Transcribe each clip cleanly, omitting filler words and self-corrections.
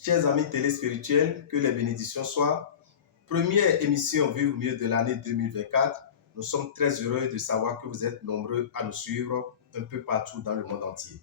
Chers amis téléspirituels, que les bénédictions soient. Première émission Vivre mieux de l'année 2024. Nous sommes très heureux de savoir que vous êtes nombreux à nous suivre un peu partout dans le monde entier.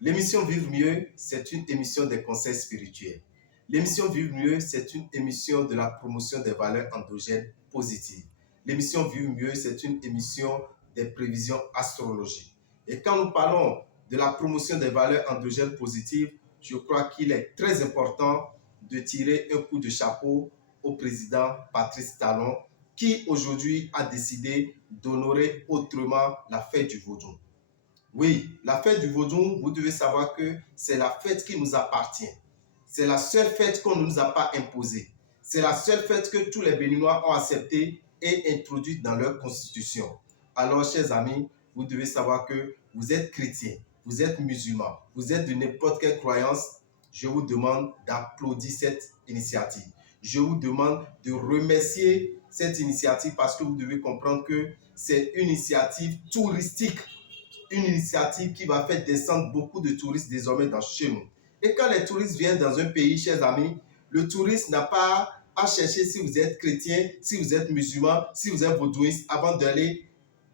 L'émission Vivre mieux, c'est une émission des conseils spirituels. L'émission Vivre mieux, c'est une émission de la promotion des valeurs endogènes positives. L'émission Vivre mieux, c'est une émission des prévisions astrologiques. Et quand nous parlons de la promotion des valeurs endogènes positives, je crois qu'il est très important de tirer un coup de chapeau au président Patrice Talon qui aujourd'hui a décidé d'honorer autrement la fête du Vaudou. Oui, la fête du Vaudou, vous devez savoir que c'est la fête qui nous appartient. C'est la seule fête qu'on ne nous a pas imposée. C'est la seule fête que tous les Béninois ont acceptée et introduite dans leur constitution. Alors, chers amis, vous devez savoir que vous êtes chrétien, vous êtes musulman, vous êtes de n'importe quelle croyance. Je vous demande d'applaudir cette initiative. Je vous demande de remercier cette initiative parce que vous devez comprendre que c'est une initiative touristique, une initiative qui va faire descendre beaucoup de touristes désormais chez nous. Et quand les touristes viennent dans un pays, chers amis, le touriste n'a pas à chercher si vous êtes chrétien, si vous êtes musulman, si vous êtes vaudouiste, avant d'aller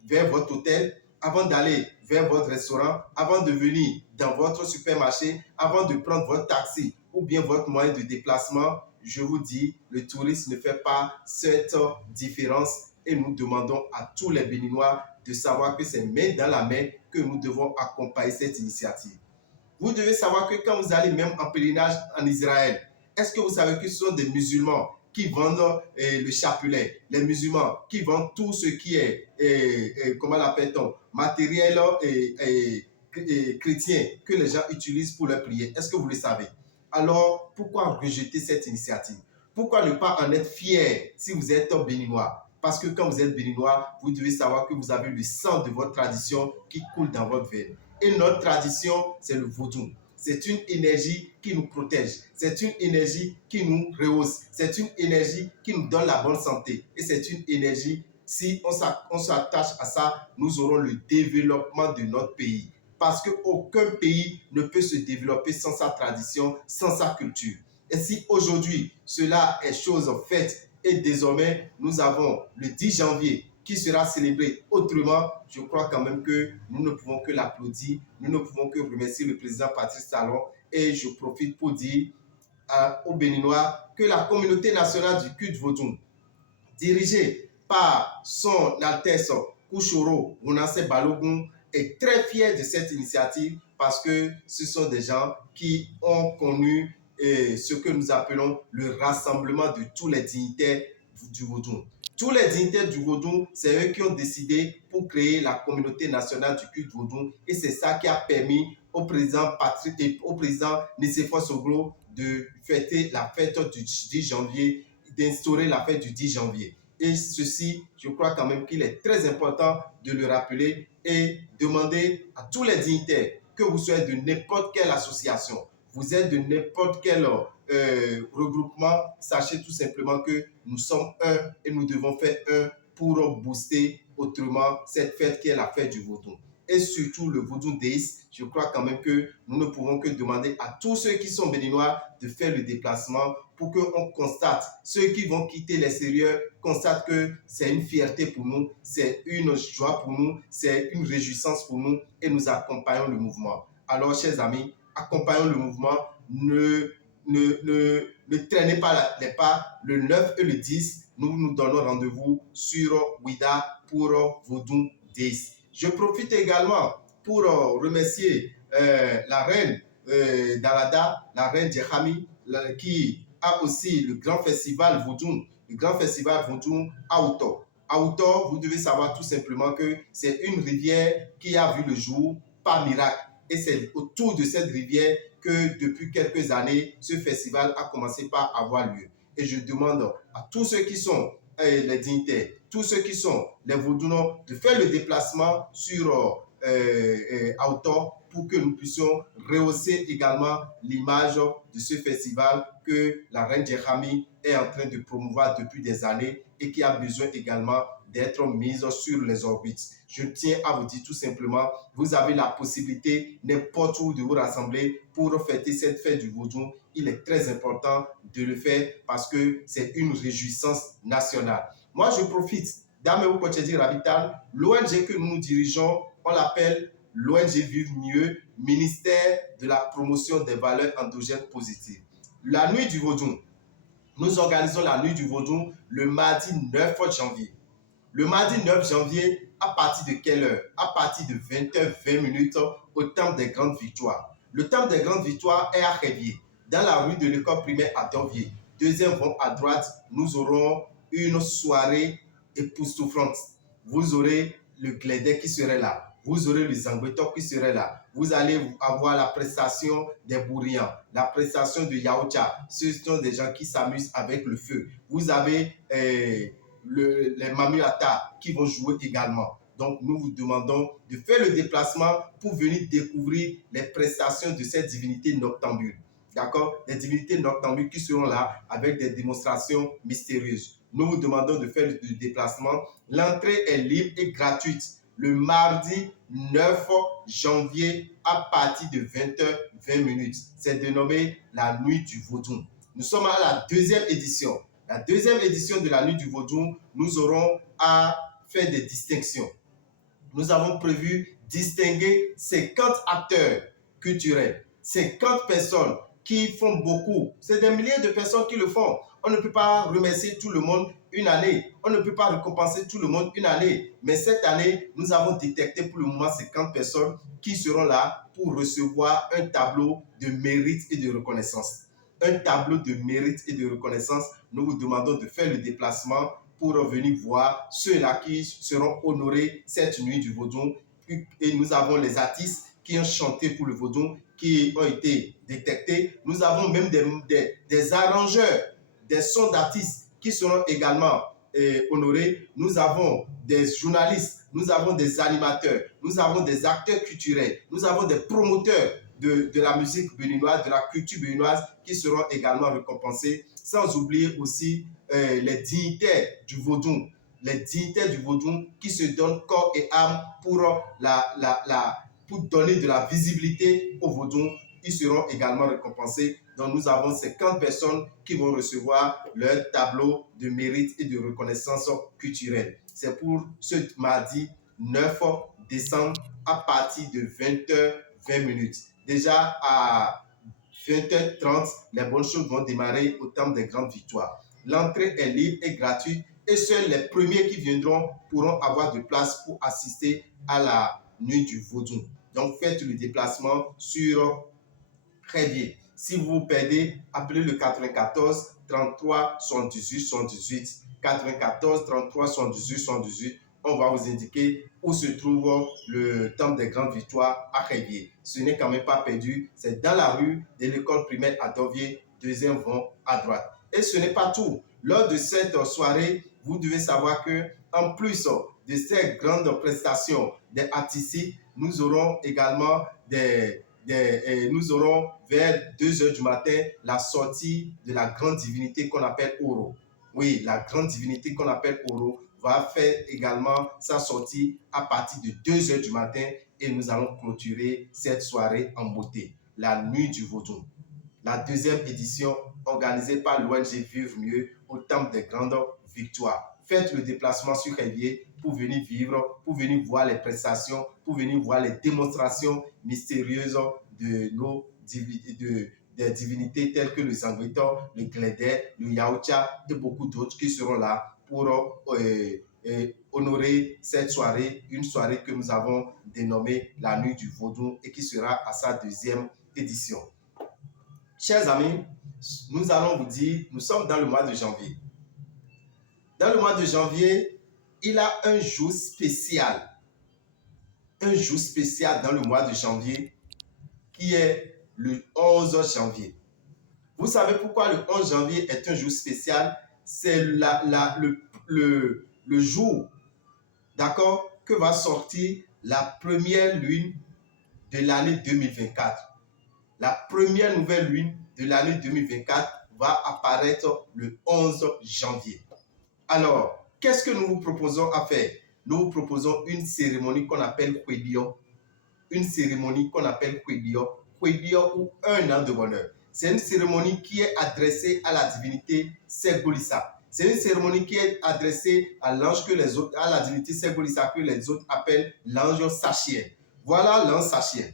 vers votre hôtel, avant d'aller vers votre restaurant, avant de venir dans votre supermarché, avant de prendre votre taxi ou bien votre moyen de déplacement. Je vous dis, le touriste ne fait pas cette différence et nous demandons à tous les Béninois de savoir que c'est main dans la main que nous devons accompagner cette initiative. Vous devez savoir que quand vous allez même en pèlerinage en Israël, est-ce que vous savez que ce sont des musulmans qui vendent le chapelet, les musulmans qui vendent tout ce qui est, comment l'appelle-t-on, matériel chrétien que les gens utilisent pour leur prière. Est-ce que vous le savez? Alors, pourquoi rejeter cette initiative? Pourquoi ne pas en être fier si vous êtes béninois? Parce que quand vous êtes béninois, vous devez savoir que vous avez le sang de votre tradition qui coule dans votre veine. Et notre tradition, c'est le vaudou. C'est une énergie qui nous protège. C'est une énergie qui nous rehausse. C'est une énergie qui nous donne la bonne santé. Et c'est une énergie, si on s'attache à ça, nous aurons le développement de notre pays. Parce qu'aucun pays ne peut se développer sans sa tradition, sans sa culture. Et si aujourd'hui, cela est chose faite et désormais, nous avons le 10 janvier qui sera célébré autrement, je crois quand même que nous ne pouvons que l'applaudir, nous ne pouvons que remercier le président Patrice Talon et je profite pour dire aux Béninois que la communauté nationale du culte vaudou, dirigée par son Altesse Kouchoro Mounassé Balogun, est très fière de cette initiative parce que ce sont des gens qui ont connu ce que nous appelons le rassemblement de tous les dignitaires du vaudou. Tous les dignitaires du vaudou, c'est eux qui ont décidé pour créer la communauté nationale du culte vaudou et c'est ça qui a permis au président Patrick et au président Nicéphore Soglo de fêter la fête du 10 janvier, d'instaurer la fête du 10 janvier. Et ceci, je crois quand même qu'il est très important de le rappeler et demander à tous les dignitaires, que vous soyez de n'importe quelle association, vous êtes de n'importe quel regroupement, sachez tout simplement que nous sommes un et nous devons faire un pour booster autrement cette fête qui est la fête du vaudou. Et surtout le vaudou déiste, je crois quand même que nous ne pouvons que demander à tous ceux qui sont béninois de faire le déplacement pour qu'on constate, ceux qui vont quitter l'extérieur constatent que c'est une fierté pour nous, c'est une joie pour nous, c'est une réjouissance pour nous et nous accompagnons le mouvement. Alors, chers amis, accompagnons le mouvement, ne traînez pas les pas. Le 9 et le 10, nous nous donnons rendez-vous sur Ouida pour Vaudou 10. Je profite également pour remercier la reine d'Alada, la reine Djehami, qui a aussi le grand festival Vaudou, à Outo. À Outo, vous devez savoir tout simplement que c'est une rivière qui a vu le jour par miracle. Et c'est autour de cette rivière que depuis quelques années, ce festival a commencé par avoir lieu. Et je demande à tous ceux qui sont les dignitaires, tous ceux qui sont les Vaudounos, de faire le déplacement sur Auto pour que nous puissions rehausser également l'image de ce festival que la reine Djehami est en train de promouvoir depuis des années et qui a besoin également d'être mises sur les orbites. Je tiens à vous dire tout simplement, vous avez la possibilité n'importe où de vous rassembler pour fêter cette fête du Vodou. Il est très important de le faire parce que c'est une réjouissance nationale. Moi, je profite d'Ameo Kochedi Rabital, l'ONG que nous dirigeons, on l'appelle l'ONG Vive Mieux, ministère de la promotion des valeurs endogènes positives. La nuit du Vodou, nous organisons la nuit du Vodou le mardi 9 janvier. Le mardi 9 janvier, à partir de quelle heure? À partir de 20h20 au Temple des Grandes Victoires. Le Temple des Grandes Victoires est à Révier, dans la rue de l'école primaire à Dorvier. Deuxième rond à droite, nous aurons une soirée époustouflante. Vous aurez le Glédé qui serait là. Vous aurez le Zangbeto qui serait là. Vous allez avoir la prestation des Bourrians, la prestation de Yaocha. Ce sont des gens qui s'amusent avec le feu. Vous avez les Mamuata qui vont jouer également. Donc, nous vous demandons de faire le déplacement pour venir découvrir les prestations de ces divinités noctambules. D'accord? Des divinités noctambules qui seront là avec des démonstrations mystérieuses. Nous vous demandons de faire le déplacement. L'entrée est libre et gratuite le mardi 9 janvier à partir de 20h20. C'est dénommé la nuit du Vodou. Nous sommes à la deuxième édition. La deuxième édition de la nuit du Vodou, nous aurons à faire des distinctions. Nous avons prévu distinguer 50 acteurs culturels, 50 personnes qui font beaucoup. C'est des milliers de personnes qui le font. On ne peut pas remercier tout le monde une année. On ne peut pas récompenser tout le monde une année. Mais cette année, nous avons détecté pour le moment 50 personnes qui seront là pour recevoir un tableau de mérite et de reconnaissance. Un tableau de mérite et de reconnaissance. Nous vous demandons de faire le déplacement pour venir voir ceux-là qui seront honorés cette nuit du Vodou. Et nous avons les artistes qui ont chanté pour le Vodou, qui ont été détectés. Nous avons même des arrangeurs, des sons d'artistes qui seront également honorés. Nous avons des journalistes, nous avons des animateurs, nous avons des acteurs culturels, nous avons des promoteurs de la musique béninoise, de la culture béninoise qui seront également récompensés. Sans oublier aussi les dignitaires du Vodou, les dignitaires du Vodou qui se donnent corps et âme pour, pour donner de la visibilité au Vodou. Ils seront également récompensés. Donc nous avons 50 personnes qui vont recevoir leur tableau de mérite et de reconnaissance culturelle. C'est pour ce mardi 9 décembre à partir de 20h20. Déjà à 20h30, les bonnes choses vont démarrer au Temple des Grandes Victoires. L'entrée est libre et gratuite et seuls les premiers qui viendront pourront avoir de place pour assister à la nuit du Vodou. Donc faites le déplacement sur Révier. Si vous vous perdez, appelez le 94 33 78 78. 94 33 78 78. On va vous indiquer où se trouve le Temple des Grandes Victoires à Révier. Ce n'est quand même pas perdu. C'est dans la rue de l'école primaire à Dorvier, deuxième rond à droite. Et ce n'est pas tout. Lors de cette soirée, vous devez savoir que en plus de ces grandes prestations des artistiques, nous aurons également nous aurons vers 2h du matin la sortie de la grande divinité qu'on appelle Oro. Oui, la grande divinité qu'on appelle Oro va faire également sa sortie à partir de 2h du matin et nous allons clôturer cette soirée en beauté. La nuit du Vodou. La deuxième édition organisée par l'ONG Vive Mieux au Temple des Grandes Victoires. Faites le déplacement sur Révier pour venir vivre, pour venir voir les prestations, pour venir voir les démonstrations mystérieuses de nos des divinités telles que le Zangbeto, le Glédé, le Yaocha et beaucoup d'autres qui seront là pour honorer cette soirée, une soirée que nous avons dénommée la nuit du Vodou et qui sera à sa deuxième édition. Chers amis, nous allons vous dire, nous sommes dans le mois de janvier. Dans le mois de janvier, il a un jour spécial. Un jour spécial dans le mois de janvier qui est le 11 janvier. Vous savez pourquoi le 11 janvier est un jour spécial? C'est le jour, d'accord, que va sortir la première lune de l'année 2024. La première nouvelle lune de l'année 2024 va apparaître le 11 janvier. Alors, qu'est-ce que nous vous proposons à faire? Nous vous proposons une cérémonie qu'on appelle Kwedio. Une cérémonie qu'on appelle Kwedio. Kwedio ou un an de bonheur. C'est une cérémonie qui est adressée à la divinité Segolissa. C'est une cérémonie qui est adressée à l'ange à la divinité Segolissa que les autres appellent l'ange Sachien. Voilà l'ange Sachien.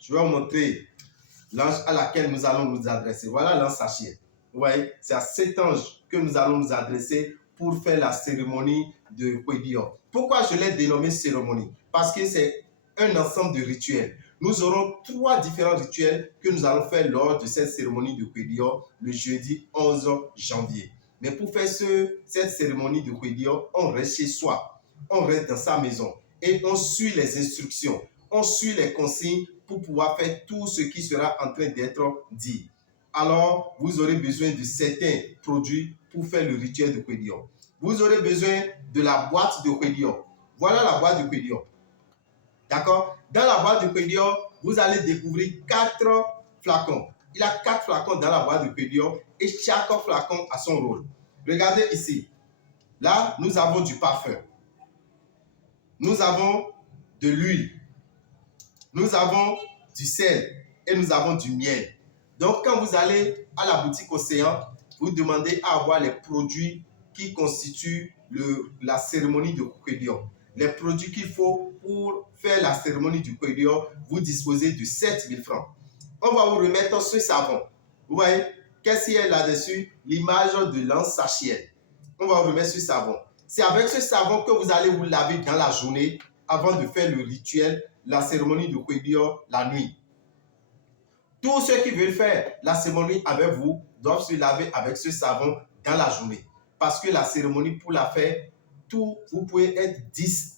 Je vais vous montrer l'ange à laquelle nous allons nous adresser. Voilà l'ange Sachien. Vous voyez, c'est à cet ange que nous allons nous adresser pour faire la cérémonie de Kwedio. Pourquoi je l'ai dénommé cérémonie? Parce que c'est un ensemble de rituels. Nous aurons 3 différents rituels que nous allons faire lors de cette cérémonie de Kwedio le jeudi 11 janvier. Mais pour faire cette cérémonie de Kwedio, on reste chez soi, on reste dans sa maison et on suit les instructions, on suit les consignes pour pouvoir faire tout ce qui sera en train d'être dit. Alors, vous aurez besoin de certains produits pour faire le rituel de Kwedio. Vous aurez besoin de la boîte de Kwedio. Voilà la boîte de Kwedio. D'accord? Dans la boîte de Kwedio, vous allez découvrir 4 flacons. Il y a 4 flacons dans la boîte de Kwedio et chaque flacon a son rôle. Regardez ici. Là, nous avons du parfum. Nous avons de l'huile. Nous avons du sel et nous avons du miel. Donc, quand vous allez à la boutique Océan, vous demandez à avoir les produits qui constituent la cérémonie de Kwedio. Les produits qu'il faut pour faire la cérémonie du Kwedio, vous disposez de 7 000 francs. On va vous remettre ce savon. Vous voyez, qu'est-ce qu'il y a là-dessus? L'image de l'ange Sachiel. On va vous remettre ce savon. C'est avec ce savon que vous allez vous laver dans la journée avant de faire le rituel, la cérémonie de Kwedio la nuit. Tous ceux qui veulent faire la cérémonie avec vous doivent se laver avec ce savon dans la journée. Parce que la cérémonie, pour la faire, vous pouvez être 10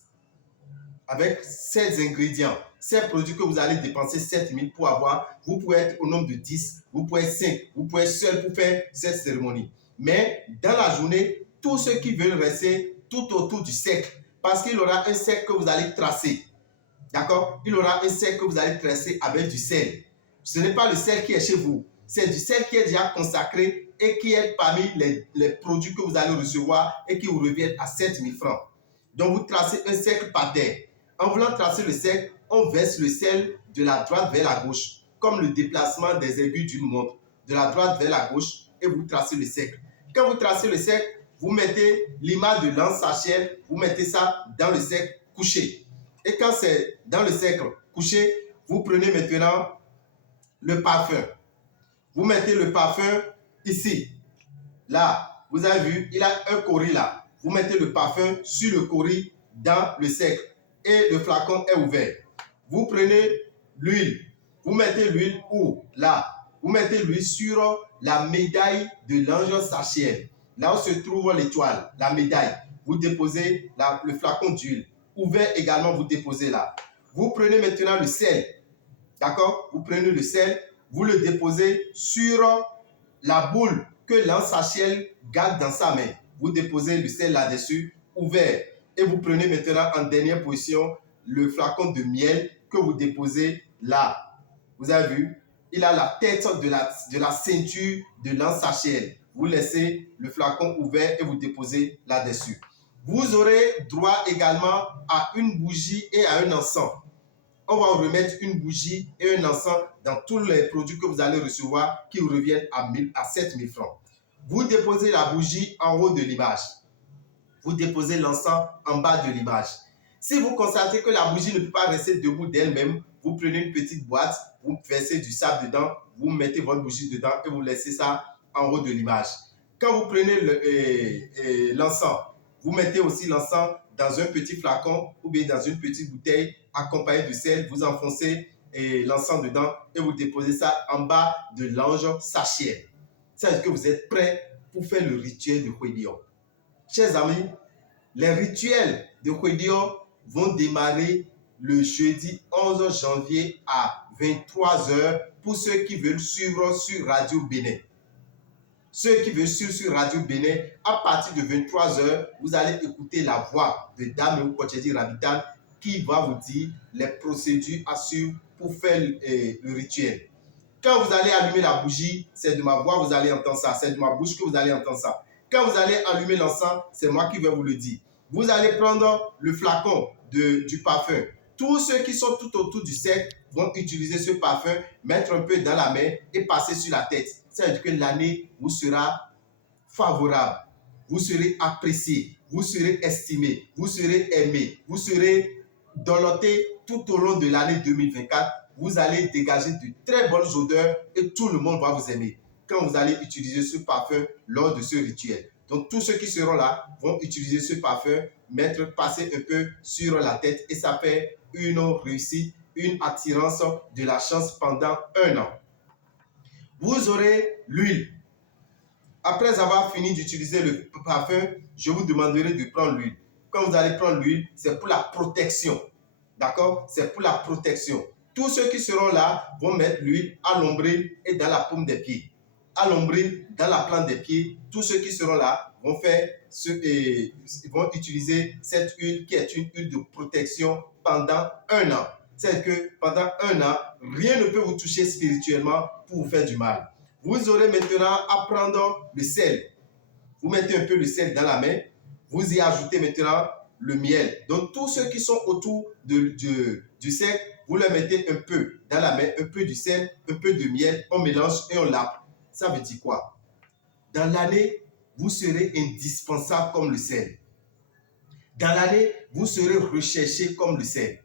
avec 7 ingrédients. Ces produits que vous allez dépenser 7 000 pour avoir, vous pouvez être au nombre de 10, vous pouvez être 5, vous pouvez être seul pour faire cette cérémonie. Mais dans la journée, tous ceux qui veulent rester tout autour du cercle, parce qu'il y aura un cercle que vous allez tracer. D'accord? Il y aura un cercle que vous allez tracer avec du sel. Ce n'est pas le sel qui est chez vous, c'est du sel qui est déjà consacré et qui est parmi les produits que vous allez recevoir et qui vous reviennent à 7 000 francs. Donc, vous tracez un cercle par terre. En voulant tracer le cercle, on verse le sel de la droite vers la gauche, comme le déplacement des aiguilles d'une montre, de la droite vers la gauche, et vous tracez le cercle. Quand vous tracez le cercle, vous mettez l'image de l'ange Sachiel, vous mettez ça dans le cercle couché. Et quand c'est dans le cercle couché, vous prenez maintenant le parfum. Vous mettez le parfum ici. Là, vous avez vu, il a un cori là. Vous mettez le parfum sur le cori dans le cercle et le flacon est ouvert. Vous prenez l'huile. Vous mettez l'huile où? Là. Vous mettez l'huile sur la médaille de l'ange Sachiel. Là où se trouve l'étoile, la médaille. Vous déposez le flacon d'huile. Ouvert également, vous déposez là. Vous prenez maintenant le sel. D'accord? Vous prenez le sel, vous le déposez sur la boule que l'ange Sachiel garde dans sa main. Vous déposez le sel là-dessus, ouvert. Et vous prenez maintenant en dernière position le flacon de miel que vous déposez là. Vous avez vu? Il a la tête de la ceinture de l'ange Sachiel. Vous laissez le flacon ouvert et vous déposez là-dessus. Vous aurez droit également à une bougie et à un encens. On va vous remettre une bougie et un encens dans tous les produits que vous allez recevoir qui vous reviennent à 7 000 francs. Vous déposez la bougie en haut de l'image. Vous déposez l'encens en bas de l'image. Si vous constatez que la bougie ne peut pas rester debout d'elle-même, vous prenez une petite boîte, vous versez du sable dedans, vous mettez votre bougie dedans et vous laissez ça en haut de l'image. Quand vous prenez l'encens, vous mettez aussi l'encens dans un petit flacon ou bien dans une petite bouteille accompagné de sel, vous enfoncez l'encens dedans et vous déposez ça en bas de l'ange Sachiel. C'est-à-dire que vous êtes prêts pour faire le rituel de Kwedio. Chers amis, les rituels de Kwedio vont démarrer le jeudi 11 janvier à 23 h pour ceux qui veulent suivre sur Radio Bénin. Ceux qui veulent suivre sur Radio Bénin, à partir de 23 h, vous allez écouter la voix de Dame Kochedi Rabital qui va vous dire les procédures à suivre pour faire le rituel. Quand vous allez allumer la bougie, c'est de ma voix que vous allez entendre ça, c'est de ma bouche que vous allez entendre ça. quand vous allez allumer l'encens, c'est moi qui vais vous le dire. Vous allez prendre le flacon du parfum. Tous ceux qui sont tout autour du cercle vont utiliser ce parfum, mettre un peu dans la main et passer sur la tête. Ça veut dire que l'année vous sera favorable, vous serez apprécié, vous serez estimé, vous serez aimé, vous serez donoté tout au long de l'année 2024. Vous allez dégager de très bonnes odeurs et tout le monde va vous aimer quand vous allez utiliser ce parfum lors de ce rituel. Donc, tous ceux qui seront là vont utiliser ce parfum, passer un peu sur la tête et ça fait une réussite, une attirance de la chance pendant un an. Vous aurez l'huile. Après avoir fini d'utiliser le parfum, je vous demanderai de prendre l'huile. Quand vous allez prendre l'huile, c'est pour la protection. D'accord? C'est pour la protection. Tous ceux qui seront là vont mettre l'huile à l'ombril et dans la paume des pieds. À l'ombril, dans la plante des pieds. Tous ceux qui seront là vont utiliser cette huile qui est une huile de protection pendant un an. C'est que pendant un an, rien ne peut vous toucher spirituellement pour vous faire du mal. Vous aurez maintenant à prendre le sel. Vous mettez un peu le sel dans la main. Vous y ajoutez maintenant le miel. Donc, tous ceux qui sont autour du cercle, vous leur mettez un peu dans la main, un peu du sel, un peu de miel. On mélange et on lappe. Ça veut dire quoi? Dans l'année, vous serez indispensable comme le sel. Dans l'année, vous serez recherché comme le sel.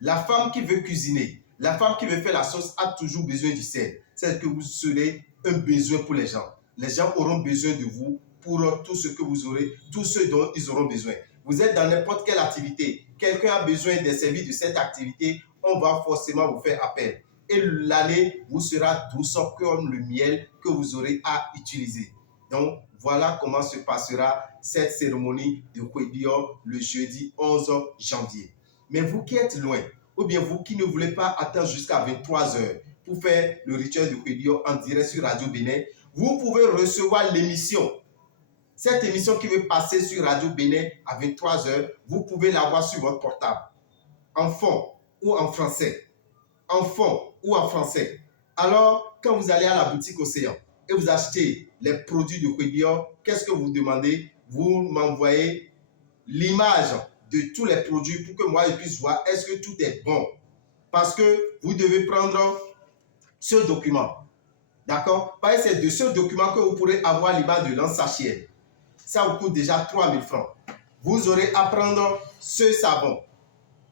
La femme qui veut cuisiner, la femme qui veut faire la sauce a toujours besoin du sel. C'est que vous serez un besoin pour les gens. Les gens auront besoin de vous pour tout ce que vous aurez, tout ce dont ils auront besoin. Vous êtes dans n'importe quelle activité. Quelqu'un a besoin des services de cette activité, on va forcément vous faire appel. Et l'année vous sera douce comme le miel que vous aurez à utiliser. Donc, voilà comment se passera cette cérémonie de Kwedio le jeudi 11 janvier. Mais vous qui êtes loin, ou bien vous qui ne voulez pas attendre jusqu'à 23 heures pour faire le rituel de Kwedio en direct sur Radio Bénin, vous pouvez recevoir l'émission. Cette émission qui va passer sur Radio Bénin à 23 heures, vous pouvez l'avoir sur votre portable, en fond ou en français. En fond ou en français. Alors, quand vous allez à la boutique Océan et vous achetez les produits de Kwedio, qu'est-ce que vous demandez? Vous m'envoyez l'image de tous les produits pour que moi je puisse voir est-ce que tout est bon. Parce que vous devez prendre ce document. D'accord? Parce que c'est de ce document que vous pourrez avoir l'image de l'ansachiel. Ça vous coûte déjà 3 000 francs. Vous aurez à prendre ce savon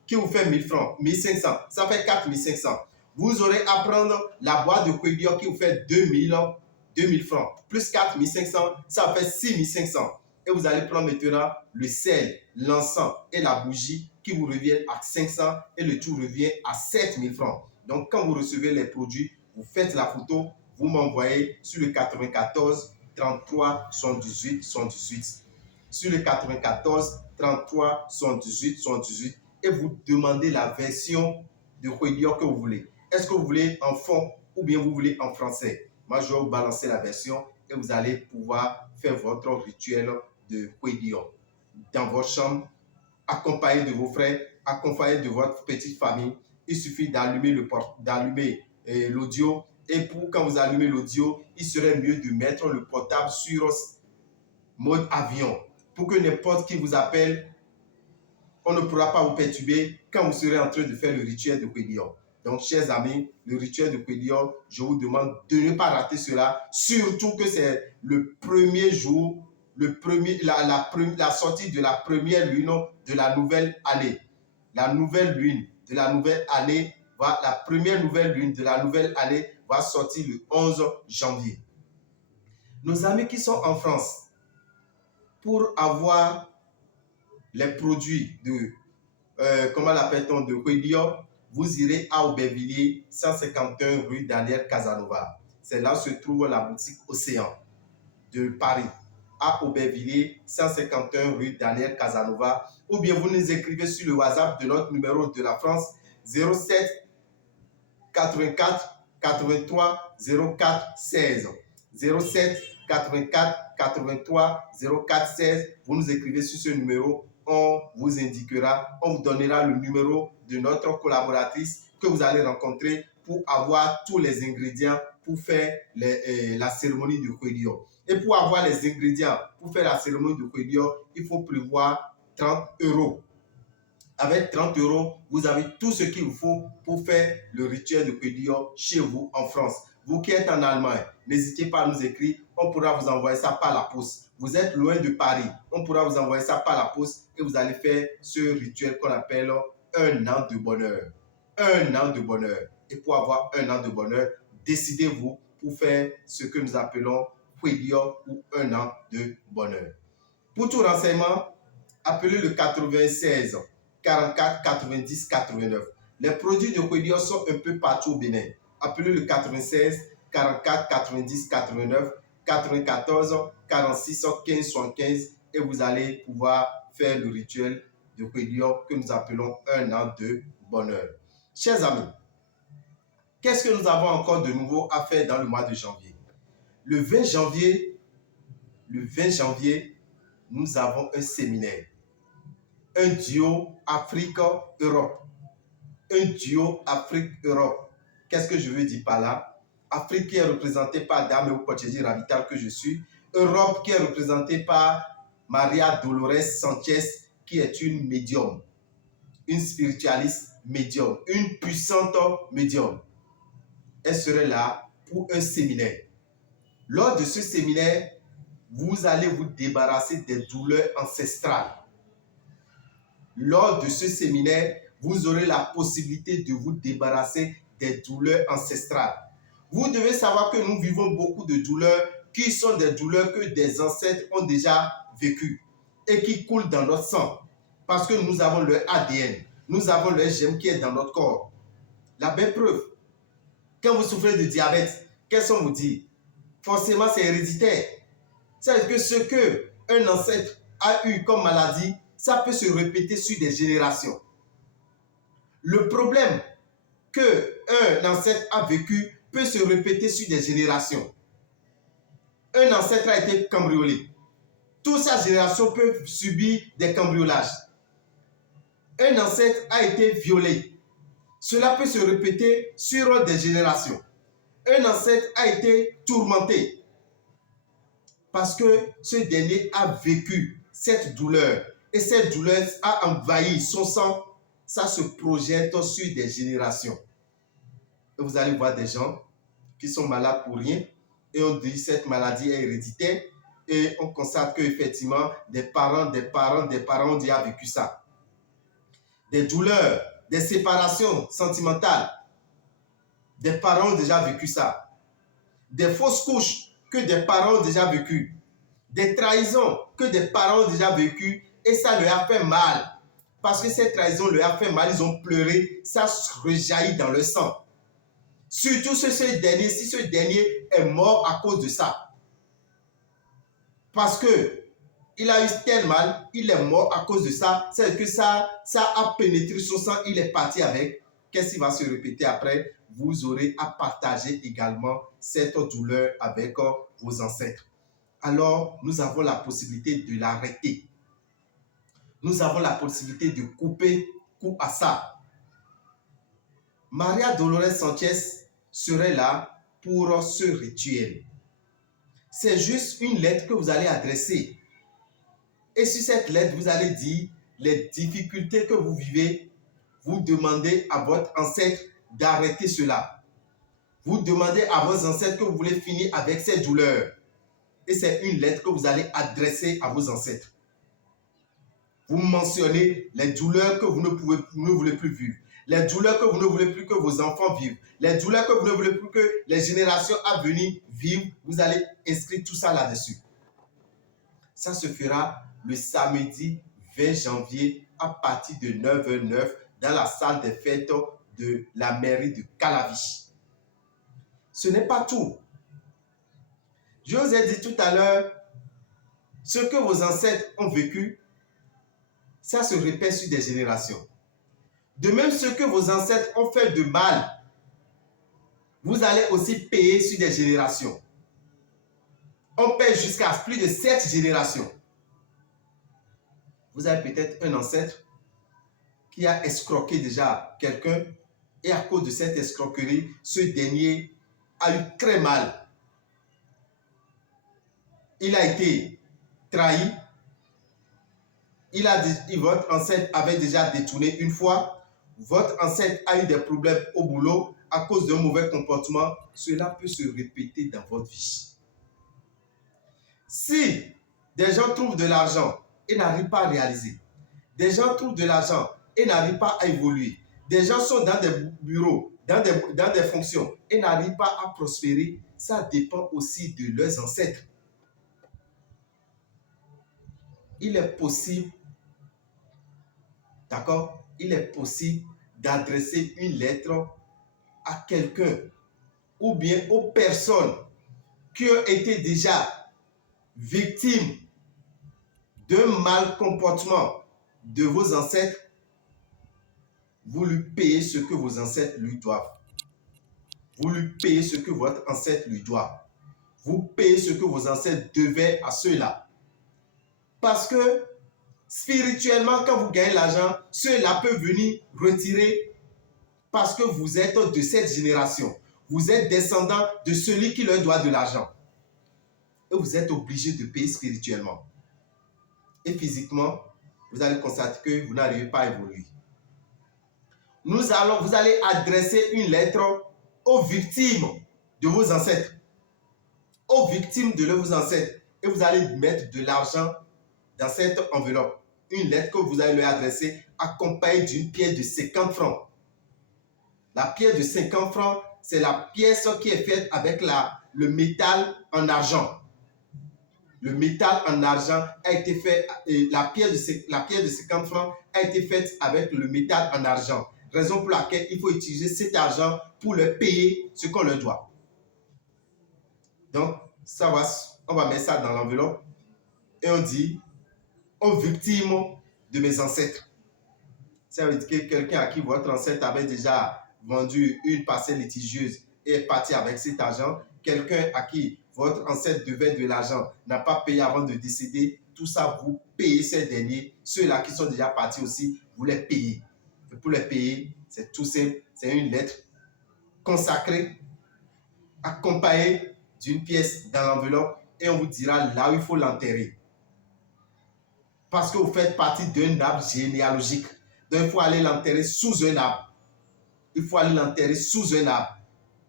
qui vous fait 1000 francs, 1500. Ça fait 4500. Vous aurez à prendre la boîte de Kwedio qui vous fait 2000 francs. Plus 4500, ça fait 6500. Et vous allez prendre maintenant le sel, l'encens et la bougie qui vous reviennent à 500 et le tout revient à 7000 francs. Donc, quand vous recevez les produits, vous faites la photo, vous m'envoyez sur le 94 33 78 78. Sur le 94 33 78 78 et vous demandez la version de Kwedio que vous voulez. Est-ce que vous voulez en fond ou bien vous voulez en français? Moi, je vais vous balancer la version et vous allez pouvoir faire votre rituel de Kwedio dans votre chambre, accompagné de vos frères, accompagné de votre petite famille. Il suffit d'allumer l'audio et pour quand vous allumez l'audio, il serait mieux de mettre le portable sur mode avion pour que n'importe qui vous appelle, on ne pourra pas vous perturber quand vous serez en train de faire le rituel de Kwedio. Donc, chers amis, le rituel de Kwedio, je vous demande de ne pas rater cela, surtout que c'est le premier jour, la sortie de la première lune de la nouvelle année. La nouvelle lune de la nouvelle année, la première nouvelle lune de la nouvelle année va sortir le 11 janvier. Nos amis qui sont en France, pour avoir les produits de, comment l'appelle-t-on, de Kwedio, vous irez à Aubervilliers, 151 rue Daniel Casanova. C'est là où se trouve la boutique Océan de Paris. À Aubervilliers, 151 rue Daniel Casanova. Ou bien vous nous écrivez sur le WhatsApp de notre numéro de la France, 07 84 83 04 16. 07 84 83 04 16. Vous nous écrivez sur ce numéro. On vous indiquera, on vous donnera le numéro de notre collaboratrice que vous allez rencontrer pour avoir tous les ingrédients pour faire la cérémonie de Kwedio. Et pour avoir les ingrédients pour faire la cérémonie de Kwedio, il faut prévoir 30 euros. Avec 30 euros, vous avez tout ce qu'il vous faut pour faire le rituel de Kwedio chez vous en France. Vous qui êtes en Allemagne, n'hésitez pas à nous écrire. On pourra vous envoyer ça par la poste. Vous êtes loin de Paris, on pourra vous envoyer ça par la poste et vous allez faire ce rituel qu'on appelle un an de bonheur. Un an de bonheur. Et pour avoir un an de bonheur, décidez-vous pour faire ce que nous appelons Kwedio ou un an de bonheur. Pour tout renseignement, appelez le 96 44 90 89. Les produits de Kwedio sont un peu partout au Bénin. Appelez le 96 44 90 89, 94 46 15 75 et vous allez pouvoir faire le rituel de Kwedio que nous appelons un an de bonheur. Chers amis, qu'est-ce que nous avons encore de nouveau à faire dans le mois de janvier? Le 20 janvier, nous avons un séminaire. Un duo Afrique-Europe. Un duo Afrique-Europe. Qu'est-ce que je veux dire par là? Afrique qui est représentée par Dame Pocheji Ravital que je suis. Europe qui est représentée par Maria Dolores Sanchez qui est une médium. Une spiritualiste médium. Une puissante médium. Elle serait là pour un séminaire. Lors de ce séminaire, vous allez vous débarrasser des douleurs ancestrales. Lors de ce séminaire, vous aurez la possibilité de vous débarrasser des douleurs ancestrales. Vous devez savoir que nous vivons beaucoup de douleurs qui sont des douleurs que des ancêtres ont déjà vécues et qui coulent dans notre sang parce que nous avons leur ADN, nous avons leur gène qui est dans notre corps. La belle preuve, quand vous souffrez de diabète, qu'est-ce qu'on vous dit? Forcément, c'est héréditaire. C'est-à-dire que ce qu'un ancêtre a eu comme maladie, ça peut se répéter sur des générations. Le problème qu'un ancêtre a vécu peut se répéter sur des générations. Un ancêtre a été cambriolé. Toute sa génération peut subir des cambriolages. Un ancêtre a été violé. Cela peut se répéter sur des générations. Un ancêtre a été tourmenté parce que ce dernier a vécu cette douleur et cette douleur a envahi son sang. Ça se projette sur des générations. Et vous allez voir des gens qui sont malades pour rien et on dit que cette maladie est héréditaire et on constate qu'effectivement des parents ont déjà vécu ça. Des douleurs, des séparations sentimentales, des parents ont déjà vécu ça. Des fausses couches que des parents ont déjà vécues. Des trahisons que des parents ont déjà vécues et ça leur a fait mal. Parce que cette trahison leur a fait mal, ils ont pleuré, ça rejaillit dans le sang. Surtout si ce dernier est mort à cause de ça. Parce que il a eu tel mal, il est mort à cause de ça. C'est que ça a pénétré son sang, il est parti avec. Qu'est-ce qui va se répéter après? Vous aurez à partager également cette douleur avec vos ancêtres. Alors, nous avons la possibilité de l'arrêter. Nous avons la possibilité de couper coup à ça. Maria Dolores Sanchez serait là pour ce rituel. C'est juste une lettre que vous allez adresser. Et sur cette lettre, vous allez dire les difficultés que vous vivez. Vous demandez à votre ancêtre d'arrêter cela. Vous demandez à vos ancêtres que vous voulez finir avec ces douleurs. Et c'est une lettre que vous allez adresser à vos ancêtres. Vous mentionnez les douleurs que vous ne voulez plus vivre. Les douleurs que vous ne voulez plus que vos enfants vivent. Les douleurs que vous ne voulez plus que les générations à venir vivent. Vous allez inscrire tout ça là-dessus. Ça se fera le samedi 20 janvier à partir de 9h09 dans la salle des fêtes de la mairie de Calaviche. Ce n'est pas tout. Je vous ai dit tout à l'heure, ce que vos ancêtres ont vécu, ça se répète sur des générations. De même, ce que vos ancêtres ont fait de mal, vous allez aussi payer sur des générations. On paie jusqu'à plus de 7 générations. Vous avez peut-être un ancêtre qui a escroqué déjà quelqu'un et à cause de cette escroquerie, ce dernier a eu très mal. Il a été trahi. Votre ancêtre avait déjà détourné une fois. Votre ancêtre a eu des problèmes au boulot à cause d'un mauvais comportement. Cela peut se répéter dans votre vie. Si des gens trouvent de l'argent et n'arrivent pas à réaliser, des gens trouvent de l'argent et n'arrivent pas à évoluer, des gens sont dans des bureaux, dans des fonctions et n'arrivent pas à prospérer, ça dépend aussi de leurs ancêtres. Il est possible, d'accord, il est possible d'adresser une lettre à quelqu'un ou bien aux personnes qui ont été déjà victimes d'un mal comportement de vos ancêtres. Vous lui payez ce que vos ancêtres lui doivent. Vous lui payez ce que votre ancêtre lui doit. Vous payez ce que vos ancêtres devaient à ceux-là. Parce que spirituellement, quand vous gagnez l'argent, ceux-là peuvent venir retirer parce que vous êtes de cette génération. Vous êtes descendant de celui qui leur doit de l'argent. Et vous êtes obligé de payer spirituellement. Et physiquement, vous allez constater que vous n'arrivez pas à évoluer. Vous allez adresser une lettre aux victimes de vos ancêtres. Aux victimes de vos ancêtres. Et vous allez mettre de l'argent dans cette enveloppe. Une lettre que vous allez leur adresser accompagnée d'une pièce de 50 francs. La pièce de 50 francs, c'est la pièce qui est faite avec le métal en argent. Le métal en argent a été fait, la pièce de 50 francs a été faite avec le métal en argent. Raison pour laquelle il faut utiliser cet argent pour leur payer ce qu'on leur doit. Donc, on va mettre ça dans l'enveloppe et on dit aux victimes de mes ancêtres. Ça veut dire que quelqu'un à qui votre ancêtre avait déjà vendu une parcelle litigieuse et est parti avec cet argent, quelqu'un à qui votre ancêtre devait de l'argent n'a pas payé avant de décéder, tout ça, vous payez ces derniers. Ceux-là qui sont déjà partis aussi, vous les payez. Et pour les payer, c'est tout simple, c'est une lettre consacrée, accompagnée d'une pièce dans l'enveloppe et on vous dira là où il faut l'enterrer. Parce que vous faites partie d'un arbre généalogique. Donc il faut aller l'enterrer sous un arbre. Il faut aller l'enterrer sous un arbre.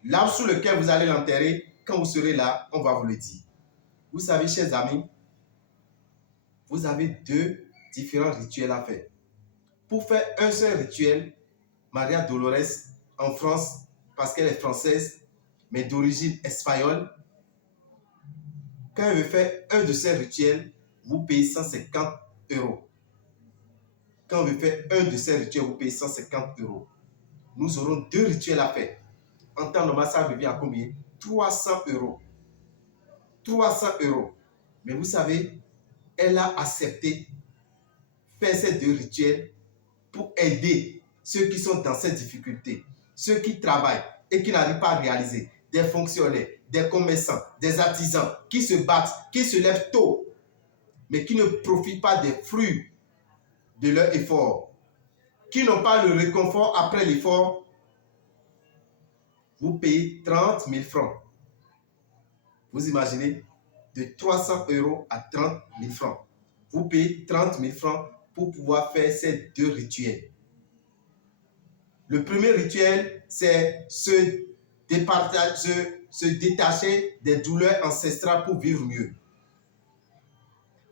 L'arbre sous lequel vous allez l'enterrer, quand vous serez là, on va vous le dire. Vous savez, chers amis, vous avez deux différents rituels à faire. Pour faire un seul rituel, Maria Dolores, en France, parce qu'elle est française, mais d'origine espagnole, quand elle veut faire un de ces rituels, vous payez 150 €. Quand on veut faire un de ces rituels, vous payez 150 €. Nous aurons deux rituels à faire. En temps normal, ça revient à combien? 300 €. 300 €. Mais vous savez, elle a accepté faire ces deux rituels pour aider ceux qui sont dans cette difficulté, ceux qui travaillent et qui n'arrivent pas à réaliser, des fonctionnaires, des commerçants, des artisans qui se battent, qui se lèvent tôt, mais qui ne profitent pas des fruits de leur effort, qui n'ont pas le réconfort après l'effort. Vous payez 30 000 francs. Vous imaginez, de 300 € à 30 000 francs. Vous payez 30 000 francs pour pouvoir faire ces deux rituels. Le premier rituel, c'est se détacher des douleurs ancestrales pour vivre mieux.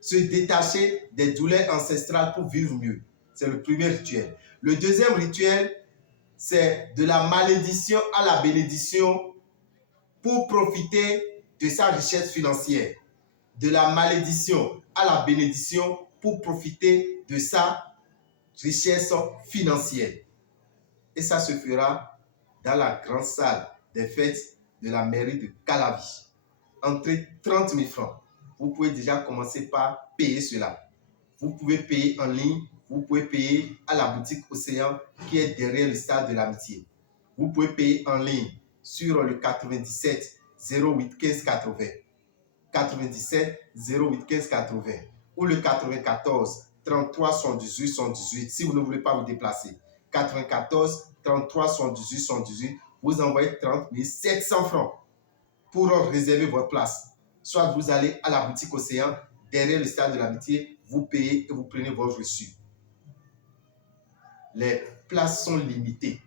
Se détacher des douleurs ancestrales pour vivre mieux. C'est le premier rituel. Le deuxième rituel, c'est de la malédiction à la bénédiction pour profiter de sa richesse financière. De la malédiction à la bénédiction pour profiter de sa richesse financière. Et ça se fera dans la grande salle des fêtes de la mairie de Calavi. Entrée 30 000 francs. Vous pouvez déjà commencer par payer cela. Vous pouvez payer en ligne, vous pouvez payer à la boutique Océan qui est derrière le stade de l'Amitié. Vous pouvez payer en ligne sur le 97 08 15 80. 97 08 15 80 ou le 94 33 78 78 si vous ne voulez pas vous déplacer. 94 33 78 78, vous envoyez 30 700 francs. pour réserver votre place. Soit vous allez à la boutique Océan, derrière le stade de l'amitié, vous payez et vous prenez votre reçu. Les places sont limitées.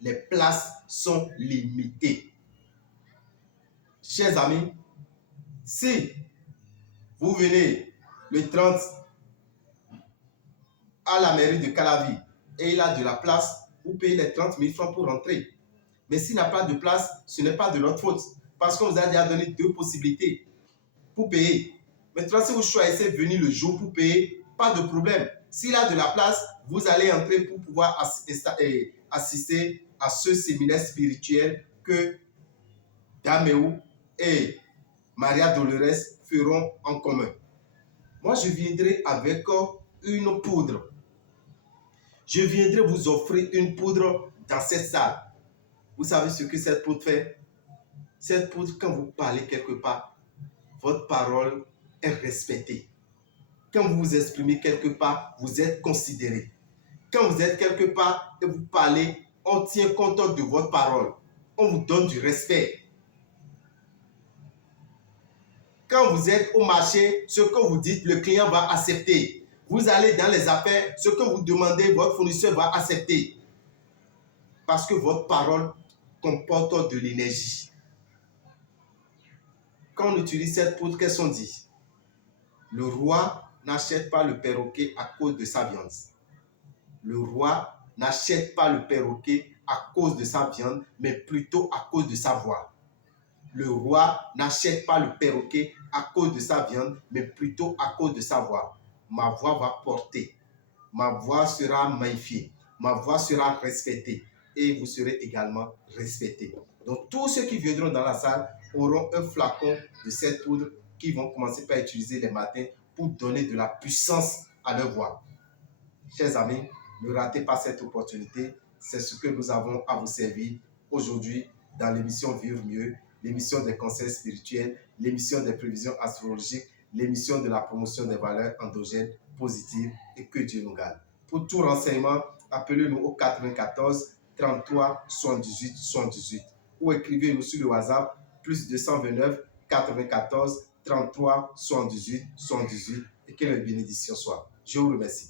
Les places sont limitées. Chers amis, si vous venez le 30 à la mairie de Calavi et il a de la place, vous payez les 30 000 francs pour rentrer. Mais s'il n'a pas de place, ce n'est pas de notre faute. Parce qu'on vous a déjà donné deux possibilités pour payer. Maintenant, si vous choisissez de venir le jour pour payer, pas de problème. S'il a de la place, vous allez entrer pour pouvoir assister à ce séminaire spirituel que Daméou et Maria Dolores feront en commun. Moi, je viendrai avec une poudre. Je viendrai vous offrir une poudre dans cette salle. Vous savez ce que cette poudre fait? Cette poudre, quand vous parlez quelque part, votre parole est respectée. Quand vous vous exprimez quelque part, vous êtes considéré. Quand vous êtes quelque part et vous parlez, on tient compte de votre parole. On vous donne du respect. Quand vous êtes au marché, ce que vous dites, le client va accepter. Vous allez dans les affaires, ce que vous demandez, votre fournisseur va accepter. Parce que votre parole comporte de l'énergie. Quand on utilise cette poudre, qu'est-ce qu'on dit? Le roi n'achète pas le perroquet à cause de sa viande. Le roi n'achète pas le perroquet à cause de sa viande, mais plutôt à cause de sa voix. Le roi n'achète pas le perroquet à cause de sa viande, mais plutôt à cause de sa voix. Ma voix va porter. Ma voix sera magnifiée. Ma voix sera respectée. Et vous serez également respecté. Donc, tous ceux qui viendront dans la salle auront un flacon de cette poudre qu'ils vont commencer par utiliser les matins pour donner de la puissance à leur voix. Chers amis, ne ratez pas cette opportunité. C'est ce que nous avons à vous servir aujourd'hui dans l'émission Vivre mieux, l'émission des conseils spirituels, l'émission des prévisions astrologiques, l'émission de la promotion des valeurs endogènes positives et que Dieu nous garde. Pour tout renseignement, appelez-nous au 94 33 78 78 ou écrivez-nous sur le WhatsApp plus 229 94 33 78 78 et que la bénédiction soit. Je vous remercie.